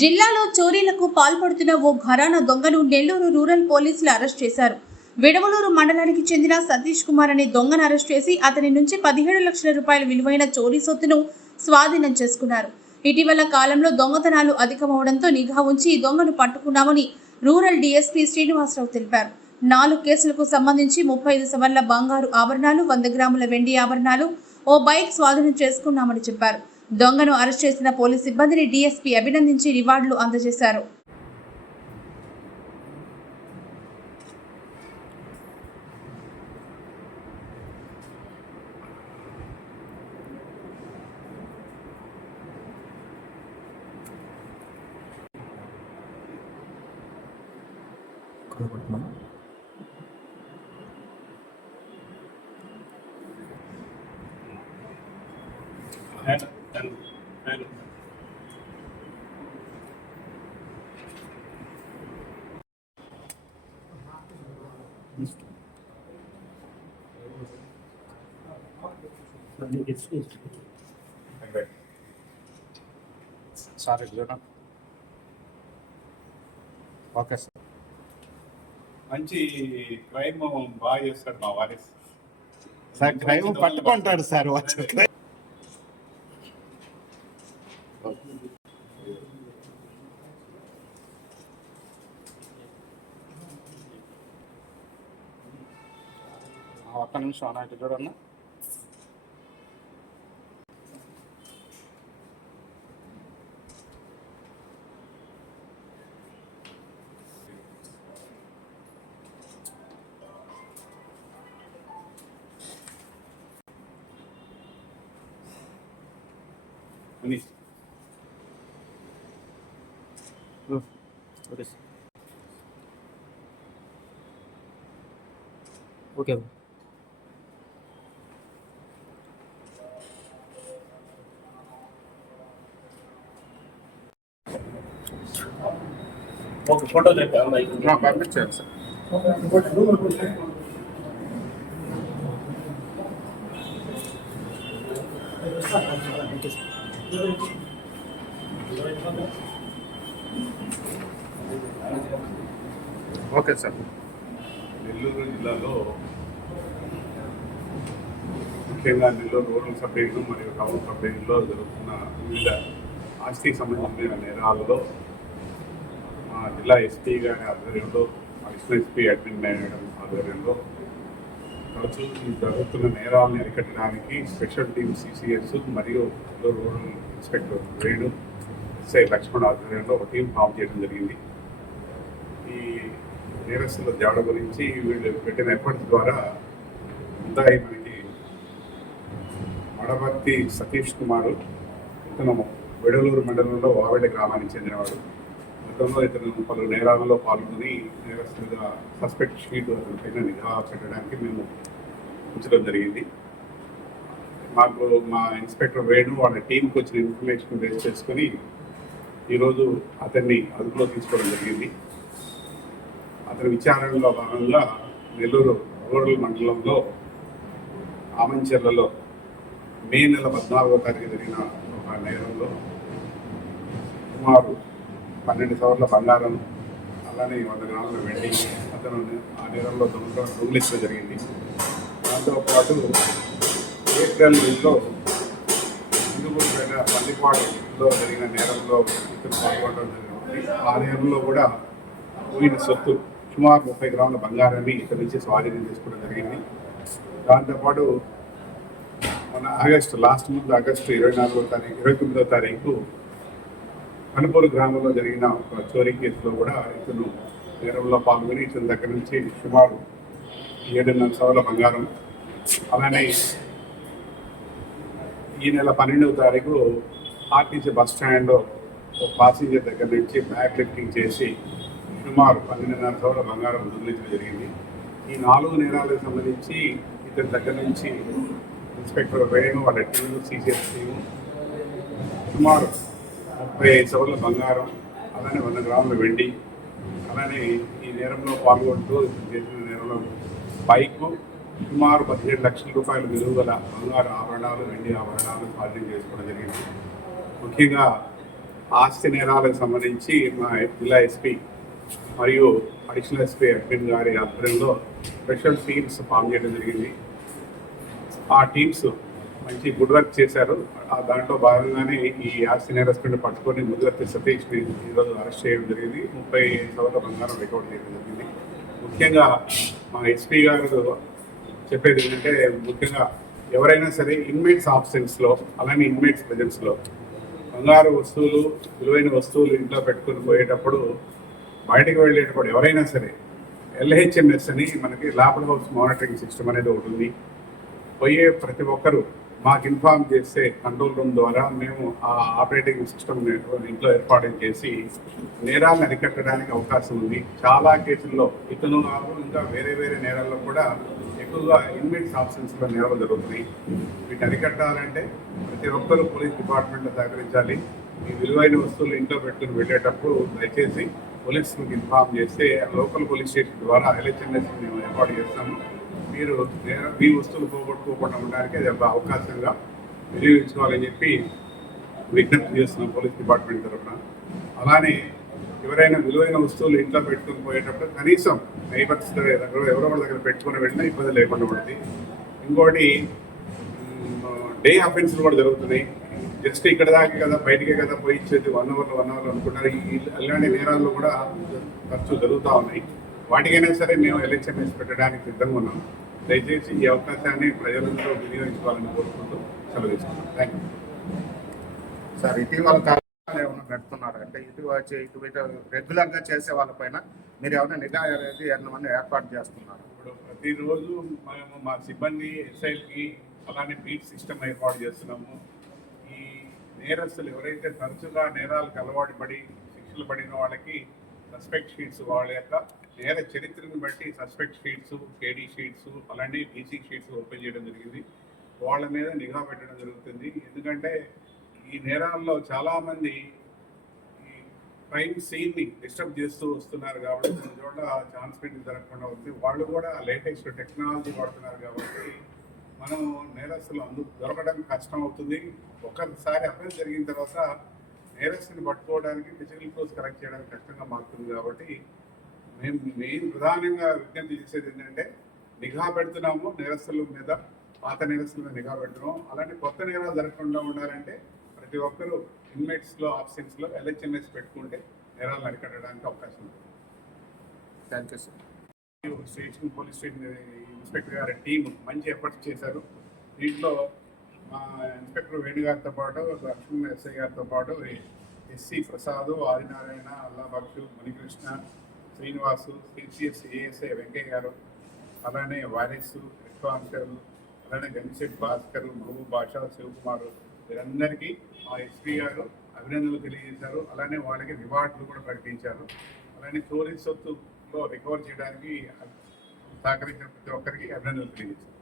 జిల్లాలో చోరీలకు పాల్పడుతున్న ఓ ఘరానా దొంగను నెల్లూరు రూరల్ పోలీసులు అరెస్ట్ చేశారు. విడవలూరు మండలానికి చెందిన సతీష్ కుమార్ అనే దొంగను అరెస్ట్ చేసి అతని నుంచి పదిహేడు లక్షల రూపాయల విలువైన చోరీ సొత్తును స్వాధీనం చేసుకున్నారు. ఇటీవల కాలంలో దొంగతనాలు అధికమవడంతో నిఘా ఉంచి ఈ దొంగను పట్టుకున్నామని రూరల్ డీఎస్పీ శ్రీనివాసరావు తెలిపారు. నాలుగు కేసులకు సంబంధించి ముప్పై ఐదు సవర్ల బంగారు ఆభరణాలు వంద గ్రాముల వెండి ఆభరణాలు ఓ బైక్ స్వాధీనం చేసుకున్నామని చెప్పారు. దొంగను అరెస్ట్ చేసిన పోలీస్ సిబ్బందిని డీఎస్పీ అభినందించి రివార్డులు అందజేశారు. కొనుక్కుంటున్నాం సార్ ఓకే సార్ మంచి క్రైమ్ బాగా చేస్తాడు మా వారిస్. సార్ క్రైమ్ పట్టుకుంటాడు సార్ వచ్చి ఒక్క నిమిషం అన్న ఇటు చూడన్నా మనీష్ ఓకే సార్ ఓకే ఒక ఫోటో చెప్పాను పంపించాను sir okay sir. Okay sir. Nellore జిల్లాలో ముఖ్యంగా నెల్లూరు రూరల్ సబ్ డివిజన్ మరియు టౌన్ సబ్ డివిజన్లో జరుగుతున్న వివిధ ఆస్తికి సంబంధించిన నేరాలలో జిల్లా ఎస్పీ గారి ఆధ్వర్యంలో అడిషనల్ ఎస్పీ అడ్మిన్ మేడం ఆధ్వర్యంలో తరచూ ఈ జరుగుతున్న నేరాలను అరికట్టడానికి స్పెషల్ టీమ్ సిసిఎస్ మరియు rural inspector Renu SI Lakshman ఆధ్వర్యంలో ఒక టీం ఫామ్ చేయడం జరిగింది. ఈ నేరస్తుల జాడ గురించి వీళ్ళు పెట్టిన ఎఫర్ట్స్ ద్వారా ఉంటాయి మనకి మడవర్తి సతీష్ కుమార్ ఇతను వెడలూరు మండలంలో వావెడ గ్రామానికి చెందినవాడు. గతంలో ఇతను పలు నేరాలలో పాల్గొని నేరస్తులుగా సస్పెక్ట్ షీట్ అతని పైన నిఘా పెట్టడానికి మేము ఉంచడం జరిగింది. మాకు మా ఇన్స్పెక్టర్ వేణు వాళ్ళ టీంకి వచ్చిన ఇన్ఫర్మేషన్ బేస్ చేసుకొని ఈరోజు అతన్ని అదుపులో తీసుకోవడం జరిగింది. అతని విచారణలో భాగంగా నెల్లూరు రూరల్ మండలంలో ఆమంచెర్లలో మే నెల పద్నాలుగో తారీఖు జరిగిన ఒక నేరంలో సుమారు పన్నెండు సవర్ల బంగారం అలానే వంద గ్రాముల వెండి అతను ఆ నేరంలో దొంగ దొంగిలించడం జరిగింది. దాంతోపాటు ఏప్రిల్ నెలలో హిందూపూర్ పైన పల్లిపాడులో జరిగిన నేరంలో ఇతను పాల్గొనడం జరిగింది. ఆ నేరంలో కూడా ఈయన సొత్తు సుమారు ముప్పై గ్రాముల బంగారాన్ని ఇక్కడ నుంచి స్వాధీనం చేసుకోవడం జరిగింది. దాంతోపాటు మన ఆగస్టు లాస్ట్ మంత్ ఆగస్టు ఇరవై నాలుగో తారీఖు ఇరవై తొమ్మిదో తారీఖు కనుపూరు గ్రామంలో జరిగిన ఒక చోరీ కేసులో కూడా ఇతను నేరంలో పాల్గొని ఇతని దగ్గర నుంచి సుమారు ఏడున్నర సవల బంగారం. అలానే ఈ నెల పన్నెండవ తారీఖు ఆర్టీసీ బస్ స్టాండ్లో ఒక పాసింజర్ దగ్గర నుంచి బ్యాగ్ లిఫ్టింగ్ చేసి సుమారు పన్నెండున్నర సవల బంగారం దొరికించడం జరిగింది. ఈ నాలుగు నేరాలకు సంబంధించి ఇతని దగ్గర నుంచి ఇన్స్పెక్టర్ వేయము వాళ్ళ టీము సీసీఎస్ టీము సుమారు ముప్పై ఐదు సవర్ల బంగారం అలానే వంద గ్రాముల వెండి అలానే ఈ నేరంలో పాల్గొంటూ చేసిన నేరంలో బైకు సుమారు పదిహేడు లక్షల రూపాయల విలువ గల బంగారు ఆభరణాలు వెండి ఆభరణాలు స్వాధీనం చేసుకోవడం జరిగింది. ముఖ్యంగా ఆస్తి నేరాలకు సంబంధించి మా జిల్లా ఎస్పీ మరియు అడిషనల్ ఎస్పీ అడ్మిన్ గారి ఆధ్వర్యంలో స్పెషల్ టీమ్స్ ఫామ్ చేయడం జరిగింది. ఆ టీమ్స్ మంచి గుడ్ వర్క్ చేశారు. ఆ దాంట్లో భాగంగానే ఈ ఆస్తి నేరస్తుని పట్టుకొని ముద్రతి సతీష్ని ఈరోజు అరెస్ట్ చేయడం జరిగింది. ముప్పై సవర్ల బంగారం రికవర్ చేయడం జరిగింది. ముఖ్యంగా మా ఎస్పీ గారు చెప్పేది ఏంటంటే ముఖ్యంగా ఎవరైనా సరే ఇన్మేట్స్ ఆబ్సెన్స్లో అలానే ఇన్మేట్స్ ప్రజెన్స్లో బంగారు వస్తువులు విలువైన వస్తువులు ఇంట్లో పెట్టుకుని పోయేటప్పుడు బయటకు వెళ్ళేటప్పుడు ఎవరైనా సరే ఎల్హెచ్ఎంఎస్ అని మనకి లాపల్ హౌస్ మానిటరింగ్ సిస్టమ్ అనేది ఒకటి ఉంది. పోయే ప్రతి ఒక్కరు మాకు ఇన్ఫార్మ్ చేస్తే కంట్రోల్ రూమ్ ద్వారా మేము ఆ ఆపరేటింగ్ సిస్టమ్ ఇంట్లో ఏర్పాటు చేసి నేరాలను అరికట్టడానికి అవకాశం ఉంది. చాలా కేసుల్లో ఇతను ఇంకా వేరే వేరే నేరాల్లో కూడా ఎక్కువగా ఇన్మేట్స్ ఆప్షన్స్లో నేరాలు జరుగుతున్నాయి. వీటిని అరికట్టాలంటే ప్రతి ఒక్కరూ పోలీస్ డిపార్ట్మెంట్లో సహకరించాలి. ఈ విలువైన వస్తువులు ఇంట్లో పెట్టుకుని వెళ్ళేటప్పుడు దయచేసి పోలీసులకు ఇన్ఫార్మ్ చేస్తే లోకల్ పోలీస్ స్టేషన్ ద్వారా ఎల్హెచ్ఎంఎస్ మేము ఏర్పాటు చేస్తాము. మీరు మీ వస్తువులు పోగొట్టుకోకుండా ఉండడానికి అది ఒక అవకాశంగా వినియోగించుకోవాలని చెప్పి విజ్ఞప్తి చేస్తున్నాం పోలీస్ డిపార్ట్మెంట్ తరఫున. అలానే ఎవరైనా విలువైన వస్తువులు ఇంట్లో పెట్టుకుని పోయేటప్పుడు కనీసం నైబర్స్ దగ్గర ఎవరో ఒకరి దగ్గర పెట్టుకుని వెళ్ళినా ఇబ్బంది లేకుండా ఉంటుంది. ఇంకోటి డే అఫెన్స్లు కూడా జరుగుతున్నాయి. జస్ట్ ఇక్కడ దాకా కదా బయటకే కదా పోయి ఇచ్చేది. వన్ అవర్లో వన్ అవర్ అనుకుంటారు. ఈ ఇలాంటి నేరాల్లో కూడా ఖర్చు జరుగుతూ ఉన్నాయి. వాటికైనా సరే మేము ఎల్హెచ్ఎంఎస్ పెట్టడానికి సిద్ధంగా ఉన్నాం. దయచేసి ఈ అవకాశాన్ని ప్రజలందరూ వినియోగించుకోవాలని కోరుకుంటూ సెలవు తీసుకున్నాం థ్యాంక్ యూ సార్ ఇటీవల కాలంలో ఏమైనా పెడుతున్నారు అంటే ఇటీవల చే- ఇటీవల రెగ్యులర్గా చేసే వాళ్ళపైన మీరు ఏమైనా నిఘా అనేది ఎన్నమంది ఏర్పాటు చేస్తున్నారు? ఇప్పుడు ప్రతిరోజు మేము మా సిబ్బంది ఎస్ఐలకి అలానే బీట్ సిస్టమ్ ఏర్పాటు చేస్తున్నాము. ఈ నేరస్తులు ఎవరైతే తరచుగా నేరాలకు అలవాటు పడి శిక్షలు పడిన వాళ్ళకి సస్పెక్ట్ షీట్స్ వాళ్ళ యొక్క నేర చరిత్రను బట్టి సస్పెక్ట్ షీట్స్ కేడీ షీట్స్ అలానే డీసీ షీట్స్ ఓపెన్ చేయడం జరిగింది. వాళ్ళ మీద నిఘా పెట్టడం జరుగుతుంది. ఎందుకంటే ఈ నేరాల్లో చాలామంది ఈ క్రైమ్ సీన్ని డిస్టర్బ్ చేస్తూ వస్తున్నారు కాబట్టి కొన్ని చోట్ల ఛాన్స్ పెట్టి జరగకుండా ఉంది. వాళ్ళు కూడా లేటెస్ట్ టెక్నాలజీ వాడుతున్నారు కాబట్టి మనం నేరస్తులు అందు దొరకడం కష్టం అవుతుంది. ఒక్కసారి అఫెన్స్ జరిగిన తర్వాత నేరస్తుని పట్టుకోవడానికి ఫిజికల్ క్లోజ్ కరెక్ట్ చేయడానికి కష్టంగా మారుతుంది కాబట్టి మేము మెయిన్ ప్రధానంగా విజ్ఞప్తి చేసేది ఏంటంటే నిఘా పెడుతున్నాము నేరస్తుల మీద పాత నేరస్తుల మీద నిఘా పెడుతున్నాం అలాంటి కొత్త నేరాలు జరగకుండా ఉండాలంటే ప్రతి ఒక్కరూ ఇన్మేట్స్లో ఆప్షన్స్లో ఎల్హెచ్ఎంఎస్ పెట్టుకుంటే నేరాలను అరికట్టడానికి అవకాశం ఉంది thank you sir station police station inspector గారి టీం మంచి ఎఫర్ట్స్ చేశారు. దీంట్లో మా ఇన్స్పెక్టర్ వేణుగారితో పాటు లక్ష్మణ్ ఎస్ఐ గారితో పాటు SC Prasad Adinarayana Allabakshu Manikrishna Srinivasu CCS ASI Venkaiah గారు అలానే వారిస్ హెడ్ అలానే గంగిశెట్టి భాస్కర్ మహబూబ్ బాషా శివకుమార్ వీరందరికీ మా ఎస్పీ గారు అభినందనలు తెలియజేశారు. అలానే వాళ్ళకి రివార్డులు కూడా ప్రకటించారు. అలానే చోరీ సొత్తులో రికవర్ చేయడానికి సహకరించిన ప్రతి ఒక్కరికి అభినందనలు తెలియజేశారు.